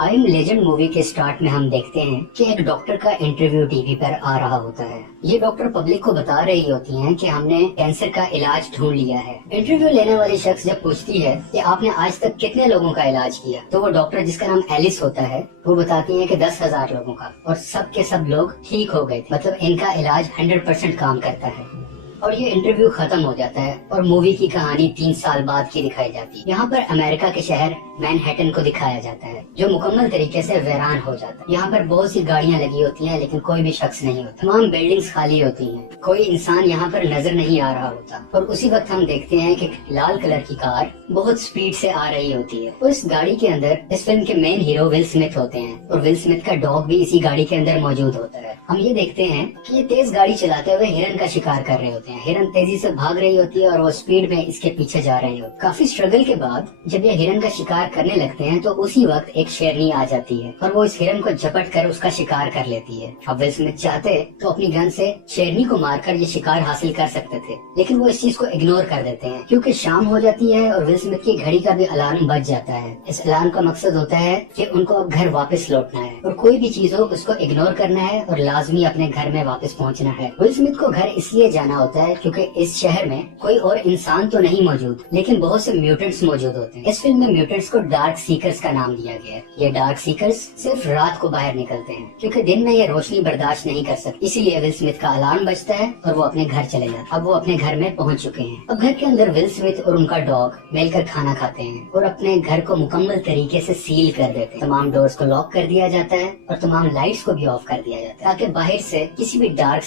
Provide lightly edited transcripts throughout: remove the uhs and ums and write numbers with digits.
I am legend movie के start में हम देखते हैं कि एक डॉक्टर का इंटरव्यू टीवी पर आ रहा होता है। ये डॉक्टर पब्लिक को बता रही होती हैं कि हमने कैंसर का इलाज ढूंढ लिया है। इंटरव्यू लेने वाली शख्स जब पूछती है कि आपने आज तक कितने लोगों का इलाज किया, तो वो डॉक्टर, जिसका नाम एलिस होता है, वो बताती है कि 10,000 लोगों का, और सब के सब लोग ठीक हो गए थे। मतलब इनका इलाज 100% काम करता है। और ये इंटरव्यू खत्म हो जाता है और मूवी की कहानी 3 साल बाद की दिखाई जाती है। यहाँ पर अमेरिका के शहर मैनहट्टन को दिखाया जाता है, जो मुकम्मल तरीके से वीरान हो जाता है। यहाँ पर बहुत सी गाड़ियाँ लगी होती हैं, लेकिन कोई भी शख्स नहीं होता। तमाम बिल्डिंग्स खाली होती हैं, कोई इंसान यहाँ पर नजर नहीं आ रहा होता। और उसी वक्त हम देखते हैं कि लाल कलर की कार बहुत स्पीड से आ रही होती है, और इस गाड़ी के अंदर इस फिल्म के मेन हीरो विल स्मिथ होते हैं, और विल स्मिथ का डॉग भी इसी गाड़ी के अंदर मौजूद होता है। हम ये देखते हैं कि ये तेज गाड़ी चलाते हुए हिरन का शिकार कर रहे होते हैं। हिरन तेजी से भाग रही होती है और वो स्पीड में इसके पीछे जा रही होती है। काफी स्ट्रगल के बाद जब ये हिरन का शिकार करने लगते हैं, तो उसी वक्त एक शेरनी आ जाती है और वो इस हिरन को झपट कर उसका शिकार कर लेती है। अब विल स्मिथ चाहते तो अपनी गन से शेरनी को मारकर ये शिकार हासिल कर सकते थे, लेकिन वो इस चीज को इग्नोर कर देते हैं क्योंकि शाम हो जाती है और विल स्मिथ की घड़ी का भी अलार्म बज जाता है। इस अलार्म का मकसद होता है कि उनको अब घर वापस लौटना है और कोई भी चीज हो उसको इग्नोर करना है और लाजमी अपने घर में वापस पहुंचना है। विल स्मिथ को घर इसलिए जाना होता है क्योंकि इस शहर में कोई और इंसान तो नहीं मौजूद, लेकिन बहुत से म्यूटेंट्स मौजूद होते हैं। इस फिल्म में म्यूटेंट्स को डार्क सीकर्स का नाम दिया गया है। ये डार्क सीकर्स सिर्फ रात को बाहर निकलते हैं क्योंकि दिन में ये रोशनी बर्दाश्त नहीं कर सकते। इसीलिए विल स्मिथ का अलार्म बजता है और वो अपने घर चले जाते हैं। अब वो अपने घर में पहुंच चुके हैं। अब घर के अंदर विल स्मिथ और उनका डॉग मिलकर खाना खाते हैं और अपने घर को मुकम्मल तरीके से सील कर देते हैं। तमाम डोर्स को लॉक कर दिया जाता है और तमाम लाइट्स को भी ऑफ कर दिया जाता है, ताकि बाहर से किसी भी डार्क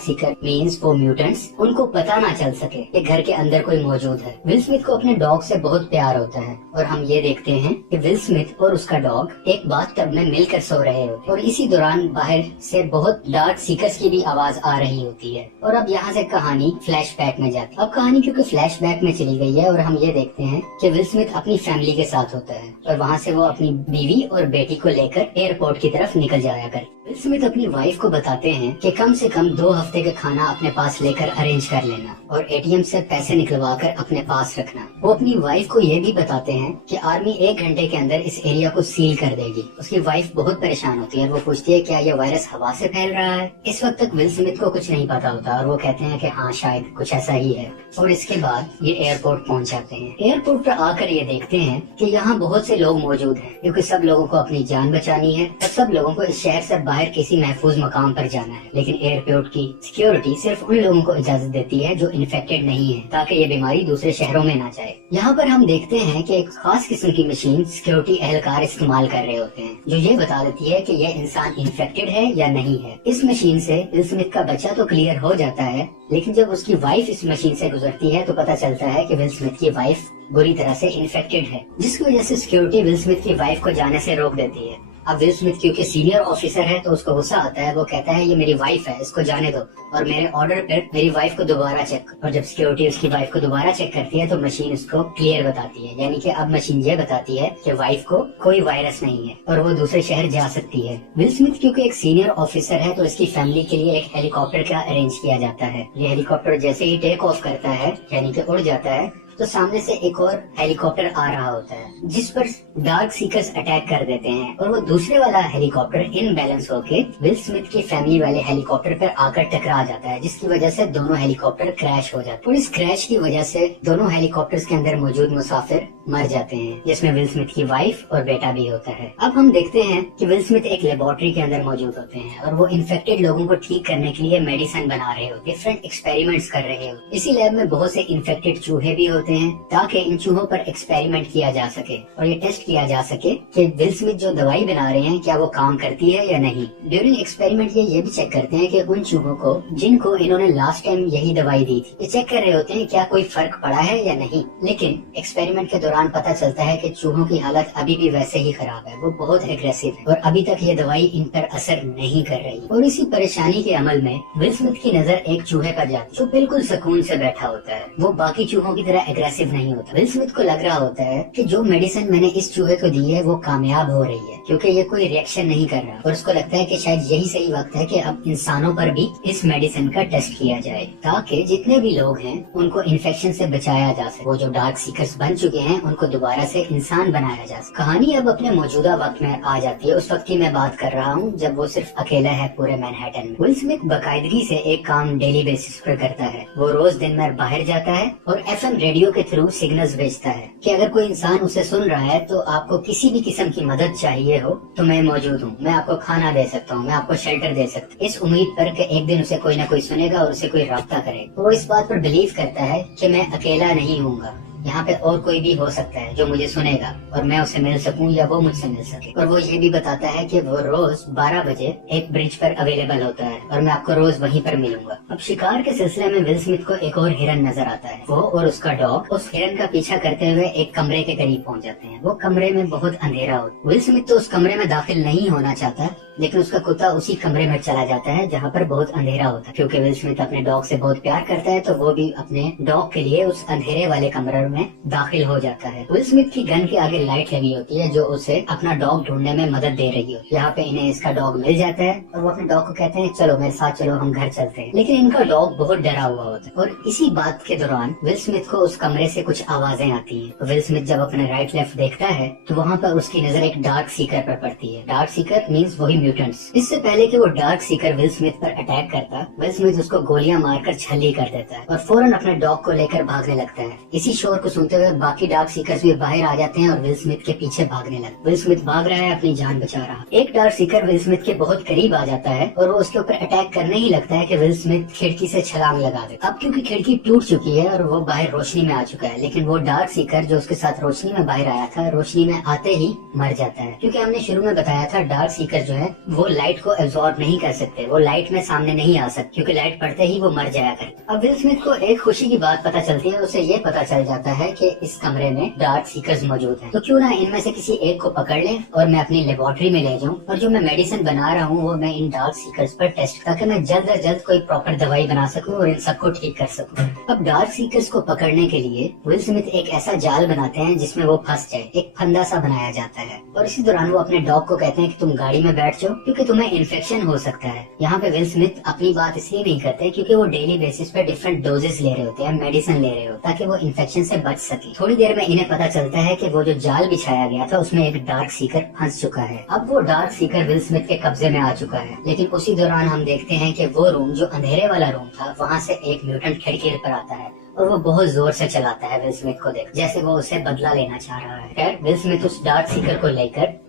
सीकर मीन्स वो म्यूटेंट्स, उनको पता ना चल सके कि घर के अंदर कोई मौजूद है। विल स्मिथ को अपने डॉग से बहुत प्यार होता है और हम ये देखते हैं कि विल स्मिथ और उसका डॉग एक बाथटब में मिलकर सो रहे होते हैं और इसी दौरान बाहर से बहुत डार्क सीकर्स की भी आवाज आ रही होती है। और अब यहाँ से कहानी फ्लैशबैक में जाती है। अब कहानी क्योंकि फ्लैशबैक में चली गई है और हम ये देखते हैं कि विल स्मिथ अपनी फैमिली के साथ होता है और वहाँ से वो अपनी बीवी और बेटी को लेकर एयरपोर्ट की तरफ निकल जाया कर। विल स्मिथ अपनी वाइफ को बताते हैं कि कम से कम 2 हफ्ते का खाना अपने पास लेकर अरेंज कर लेना और एटीएम से पैसे निकलवा कर अपने पास रखना। वो अपनी वाइफ को ये भी बताते हैं कि आर्मी 1 घंटे के अंदर इस एरिया को सील कर देगी। उसकी वाइफ बहुत परेशान होती है। वो पूछती है क्या ये वायरस हवा से फैल रहा है। इस वक्त तक विल स्मिथ को कुछ नहीं पता होता और वो कहते हैं कि हाँ शायद कुछ ऐसा ही है। और इसके बाद ये एयरपोर्ट पहुंच जाते हैं। एयरपोर्ट पर आकर ये देखते हैं कि यहाँ बहुत से लोग मौजूद हैं क्योंकि सब लोगों को अपनी जान बचानी है और सब लोगों को इस शहर से बाहर किसी महफूज मकाम पर जाना है। लेकिन एयरपोर्ट की सिक्योरिटी सिर्फ उन लोगों को इजाजत देती है जो इन्फेक्टेड नहीं है, ताकि ये बीमारी दूसरे शहरों में ना जाए। यहाँ पर हम देखते हैं कि एक खास किस्म की मशीन सिक्योरिटी एहलकार इस्तेमाल कर रहे होते हैं जो ये बता देती है कि ये इंसान इन्फेक्टेड है या नहीं है। इस मशीन से विल स्मिथ का बच्चा तो क्लियर हो जाता है, लेकिन जब उसकी वाइफ इस मशीन से गुजरती है तो पता चलता है कि विल स्मिथ की वाइफ बुरी तरह से इन्फेक्टेड है, जिसकी वजह से सिक्योरिटी विल स्मिथ की वाइफ को जाने से रोक देती है। अब विल स्मिथ क्योंकि सीनियर ऑफिसर है तो उसको गुस्सा आता है। वो कहता है ये मेरी वाइफ है, इसको जाने दो और मेरे ऑर्डर पर मेरी वाइफ को दोबारा चेक। और जब सिक्योरिटी उसकी वाइफ को दोबारा चेक करती है तो मशीन उसको क्लियर बताती है, यानी कि अब मशीन ये बताती है कि वाइफ को कोई वायरस नहीं है और वो दूसरे शहर जा सकती है। विल स्मिथ क्योंकि एक सीनियर ऑफिसर है तो इसकी फैमिली के लिए एक हेलीकॉप्टर का अरेंज किया जाता है। ये हेलीकॉप्टर जैसे ही टेक ऑफ करता है यानी कि उड़ जाता है तो सामने से एक और हेलीकॉप्टर आ रहा होता है जिस पर डार्क सीकर्स अटैक कर देते हैं और वो दूसरे वाला हेलीकॉप्टर इनबैलेंस होके विल स्मिथ की फैमिली वाले हेलीकॉप्टर पर आकर टकरा जाता है, जिसकी वजह से दोनों हेलीकॉप्टर क्रैश हो जाते हैं। और इस क्रैश की वजह से दोनों हेलीकॉप्टर्स के अंदर मौजूद मुसाफिर मर जाते हैं, जिसमें विल स्मिथ की वाइफ और बेटा भी होता है। अब हम देखते हैं कि विल स्मिथ एक लेबोरेटरी के अंदर मौजूद होते हैं और वो इन्फेक्टेड लोगों को ठीक करने के लिए मेडिसिन बना रहे होते हैं, डिफरेंट एक्सपेरिमेंट्स कर रहे होते हैं। इसी लैब में बहुत से इन्फेक्टेड चूहे भी होते हैं ताकि इन चूहों पर एक्सपेरिमेंट किया जा सके और ये टेस्ट किया जा सके कि विल स्मिथ जो दवाई बना रहे हैं क्या वो काम करती है या नहीं। ड्यूरिंग एक्सपेरिमेंट ये भी चेक करते हैं कि उन चूहों को जिनको इन्होंने लास्ट टाइम यही दवाई दी थी, ये चेक कर रहे होते हैं क्या कोई फर्क पड़ा है या नहीं। लेकिन एक्सपेरिमेंट के दौरान पता चलता है कि चूहों की हालत अभी भी वैसे ही खराब है, वो बहुत एग्रेसिव है और अभी तक ये दवाई इन पर असर नहीं कर रही। और इसी परेशानी के अमल में विल स्मिथ की नजर एक चूहे पर जाती है जो बिल्कुल सुकून से बैठा होता है। वो बाकी चूहों की तरह एग्रेसिव नहीं होता। विल स्मिथ को लग रहा होता है कि जो मेडिसिन मैंने इस चूहे को दी है वो कामयाब हो रही है, क्योंकि ये कोई रिएक्शन नहीं कर रहा और उसको लगता है कि शायद यही सही वक्त है कि अब इंसानों पर भी इस मेडिसिन का टेस्ट किया जाए, ताकि जितने भी लोग हैं उनको इन्फेक्शन से बचाया जा सके। वो जो डार्क सीकर्स बन चुके हैं उनको दोबारा से इंसान बनाया जा सके। कहानी अब अपने मौजूदा वक्त में आ जाती है, उस वक्त की मैं बात कर रहा हूँ जब वो सिर्फ अकेला है पूरे मैनहट्टन में। विल स्मिथ बाकायदगी से एक काम डेली बेसिस पर करता है। वो रोज दिन में बाहर जाता है और FM रेडियो के थ्रू सिग्नल्स भेजता है कि अगर कोई इंसान उसे सुन रहा है तो आपको किसी भी किस्म की मदद चाहिए हो तो मैं मौजूद हूँ, मैं आपको खाना दे सकता हूँ, मैं आपको शेल्टर दे सकता हूँ, इस उम्मीद पर कि एक दिन उसे कोई ना कोई सुनेगा और उसे कोई राब्ता करेगा। वो इस बात पर बिलीव करता है कि मैं अकेला नहीं हूँगा, यहाँ पे और कोई भी हो सकता है जो मुझे सुनेगा और मैं उसे मिल सकूं या वो मुझसे मिल सके। और वो ये भी बताता है कि वो रोज 12 बजे एक ब्रिज पर अवेलेबल होता है और मैं आपको रोज वहीं पर मिलूंगा। अब शिकार के सिलसिले में विल स्मिथ को एक और हिरन नजर आता है। वो और उसका डॉग उस हिरन का पीछा करते हुए एक कमरे के करीब पहुंच जाते हैं। वो कमरे में बहुत अंधेरा होता है। विल स्मिथ तो उस कमरे में दाखिल नहीं होना चाहता, लेकिन उसका कुत्ता उसी कमरे में चला जाता है जहाँ पर बहुत अंधेरा होता है। क्योंकि विल स्मिथ अपने डॉग से बहुत प्यार करता है तो वो भी अपने डॉग के लिए उस अंधेरे वाले कमरे में दाखिल हो जाता है। विल स्मिथ की गन के आगे लाइट लगी होती है जो उसे अपना डॉग ढूंढने में मदद दे रही होती है। यहाँ पे इन्हें इसका डॉग मिल जाता है और वो अपने डॉग को कहते हैं चलो मेरे साथ चलो, हम घर चलते हैं। लेकिन इनका डॉग बहुत डरा हुआ होता है और इसी बात के दौरान विल स्मिथ को उस कमरे से कुछ आवाजें आती हैं। तो विल स्मिथ जब अपने राइट लेफ्ट देखता है तो वहाँ पर उसकी नजर एक डार्क सीकर पर पड़ती है। डार्क सीकर मीन्स वही म्यूटेंट्स। इससे पहले कि वो डार्क सीकर विल स्मिथ पर अटैक करता, विल स्मिथ उसको गोलियां मारकर छली कर देता है और फौरन अपने डॉग को लेकर भागने लगता है। इसी शोर को सुनते हुए बाकी डार्क सीकर्स भी बाहर आ जाते हैं और विल स्मिथ के पीछे भागने लगते। विल स्मिथ भाग रहा है, अपनी जान बचा रहा। एक डार्क सीकर विल स्मिथ के बहुत करीब आ जाता है और वो उसके ऊपर अटैक करने ही लगता है कि विल स्मिथ खिड़की से छलांग लगा दे। अब क्योंकि खिड़की टूट चुकी है और वो बाहर रोशनी में आ चुका है, लेकिन वो डार्क सीकर जो उसके साथ रोशनी में बाहर आया था, रोशनी में आते ही मर जाता है। क्योंकि हमने शुरू में बताया था डार्क सीकर जो है वो लाइट को एब्जॉर्ब नहीं कर सकते, वो लाइट में सामने नहीं आ सकते क्योंकि लाइट पड़ते ही वो मर जाया करते। अब विल स्मिथ को एक खुशी की बात पता चलती है, उसे ये पता चल जाता है कि इस कमरे में डार्क सीकर्स मौजूद हैं। तो क्यों ना इनमें से किसी एक को पकड़ ले और मैं अपनी लेबोरेटरी में ले जाऊं और जो मैं मेडिसिन बना रहा हूं वो मैं इन डार्क सीकर्स पर टेस्ट ताकि मैं जल्द से जल्द कोई प्रॉपर दवाई बना सकूं और इन सबको ठीक कर सकूं। अब डार्क सीकर्स को पकड़ने के लिए विल स्मिथ एक ऐसा जाल बनाते हैं जिसमें वो फंस जाए। एक फंदा सा बनाया जाता है और इसी दौरान वो अपने डॉग को कहते हैं कि तुम गाड़ी में बैठ जाओ क्योंकि तुम्हें इन्फेक्शन हो सकता है। यहाँ पे विल स्मिथ अपनी बात इसलिए नहीं करते क्योंकि वो डेली बेसिस पे डिफरेंट डोजेस ले रहे होते हैं, मेडिसिन ले रहे होते हैं ताकि वो इन्फेक्शन से बच सके। थोड़ी देर में इन्हें पता चलता है कि वो जो जाल बिछाया गया था उसमें एक डार्क सीकर फंस चुका है। अब वो डार्क सीकर विल स्मिथ के कब्जे में आ चुका है। लेकिन उसी दौरान हम देखते हैं कि वो रूम जो अंधेरे वाला रूम था वहाँ से एक म्यूटेंट खिड़की पर आता है और वो बहुत जोर से चलाता है विल स्मिथ को देख, जैसे वो उसे बदला लेना चाह रहा है। खैर विल स्मिथ उस डार्क सीकर को लेकर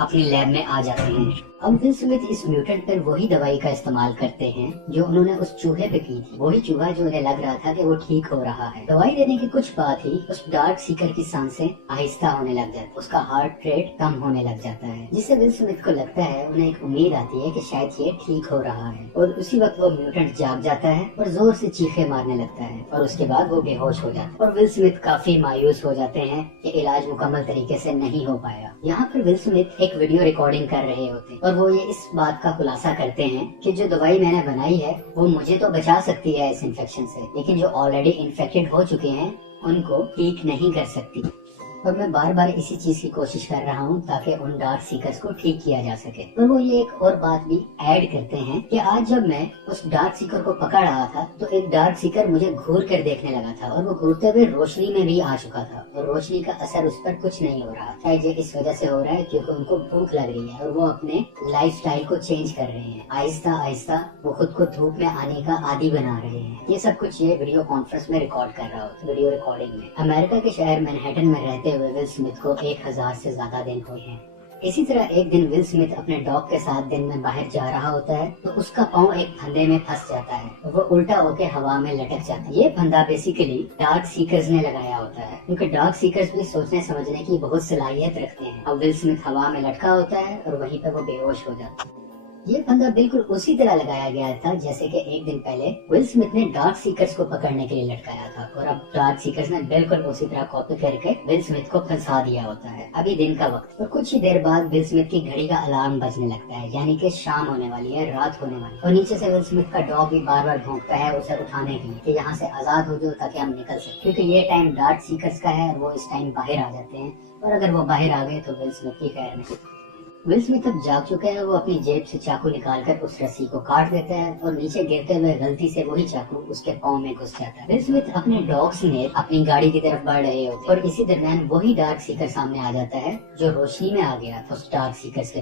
अपनी लैब में आ जाते हैं। अब विल स्मिथ इस म्यूटेंट पर वही दवाई का इस्तेमाल करते हैं जो उन्होंने उस चूहे पे की थी। वही चूहा जो उन्हें लग रहा था कि वो ठीक हो रहा है। दवाई देने के कुछ बाद ही उस डार्क सीकर की सांसें आहिस्ता होने लग जाती, उसका हार्ट रेट कम होने लग जाता है, जिससे विल स्मिथ को लगता है, उन्हें एक उम्मीद आती है कि शायद ये ठीक हो रहा है। और उसी वक्त वो म्यूटेंट जाग जाता है और जोर से चीखे मारने लगता है और उसके बाद वो बेहोश हो जाता है और विल स्मिथ काफी मायूस हो जाते हैं कि इलाज मुकम्मल तरीके से नहीं हो पाया। यहाँ पर विल स्मिथ एक वीडियो रिकॉर्डिंग कर रहे होते हैं और वो ये इस बात का खुलासा करते हैं कि जो दवाई मैंने बनाई है वो मुझे तो बचा सकती है इस इन्फेक्शन से, लेकिन जो ऑलरेडी इन्फेक्टेड हो चुके हैं उनको ठीक नहीं कर सकती। और मैं बार बार इसी चीज की कोशिश कर रहा हूँ ताकि उन डार्क सीकर्स को ठीक किया जा सके। और वो ये एक और बात भी ऐड करते हैं कि आज जब मैं उस डार्क सीकर को पकड़ रहा था तो एक डार्क सीकर मुझे घूर कर देखने लगा था और वो घूरते हुए रोशनी में भी आ चुका था और रोशनी का असर उस पर कुछ नहीं हो रहा। शायद ये इस वजह से हो रहा है क्योंकि उनको भूख लग रही है और वो अपने लाइफस्टाइल को चेंज कर रहे हैं। आहिस्ता आहिस्ता वो खुद को धूप में आने का आदी बना रहे हैं। ये सब कुछ ये वीडियो कॉन्फ्रेंस में रिकॉर्ड कर रहा होता, वीडियो रिकॉर्डिंग में। अमेरिका के शहर मैनहट्टन में रहते हुए विल स्मिथ को 1000 से ज्यादा दिन हुए हैं। इसी तरह एक दिन विल स्मिथ अपने डॉग के साथ दिन में बाहर जा रहा होता है तो उसका पाँव एक फंदे में फंस जाता है। वो उल्टा होके हवा में लटक जाता है। ये फंदा बेसिकली डार्क सीकर्स ने लगाया होता है क्योंकि डार्क सीकर्स भी सोचने समझने की बहुत सलाहियत रखते हैं। अब विल स्मिथ हवा में लटका होता है और वहीं पर वो बेहोश हो जाता है। ये फंदा बिल्कुल उसी तरह लगाया गया था जैसे कि एक दिन पहले विल स्मिथ ने डार्क सीकर्स को पकड़ने के लिए लटकाया था और अब डार्क सीकर्स ने बिल्कुल उसी तरह कॉपी करके विल स्मिथ को फंसा दिया होता है। अभी दिन का वक्त और कुछ ही देर बाद विल स्मिथ की घड़ी का अलार्म बजने लगता है, यानी कि शाम होने वाली है, रात होने वाली है। और नीचे से विल स्मिथ का डॉग भी बार बार भौंकता है उसे उठाने के लिए कि यहाँ से आजाद हो जाओ ताकि हम निकल सके, क्योंकि ये टाइम डार्क सीकर्स का है और वो इस टाइम बाहर आ जाते हैं और अगर वो बाहर आ गए तो विल स्मिथ की खैर नहीं। विल स्मिथ अब जाग चुका है। वो अपनी जेब से चाकू निकालकर उस रस्सी को काट देता है और नीचे गिरते हुए गलती से वही चाकू उसके पाँव में घुस जाता है। विल स्मिथ अपने डॉग समेत अपनी गाड़ी की तरफ बढ़ रहे होते हैं और इसी दरमियान वही डार्क सीकर सामने आ जाता है जो रोशनी में आ गया था उस डार्क सीकर से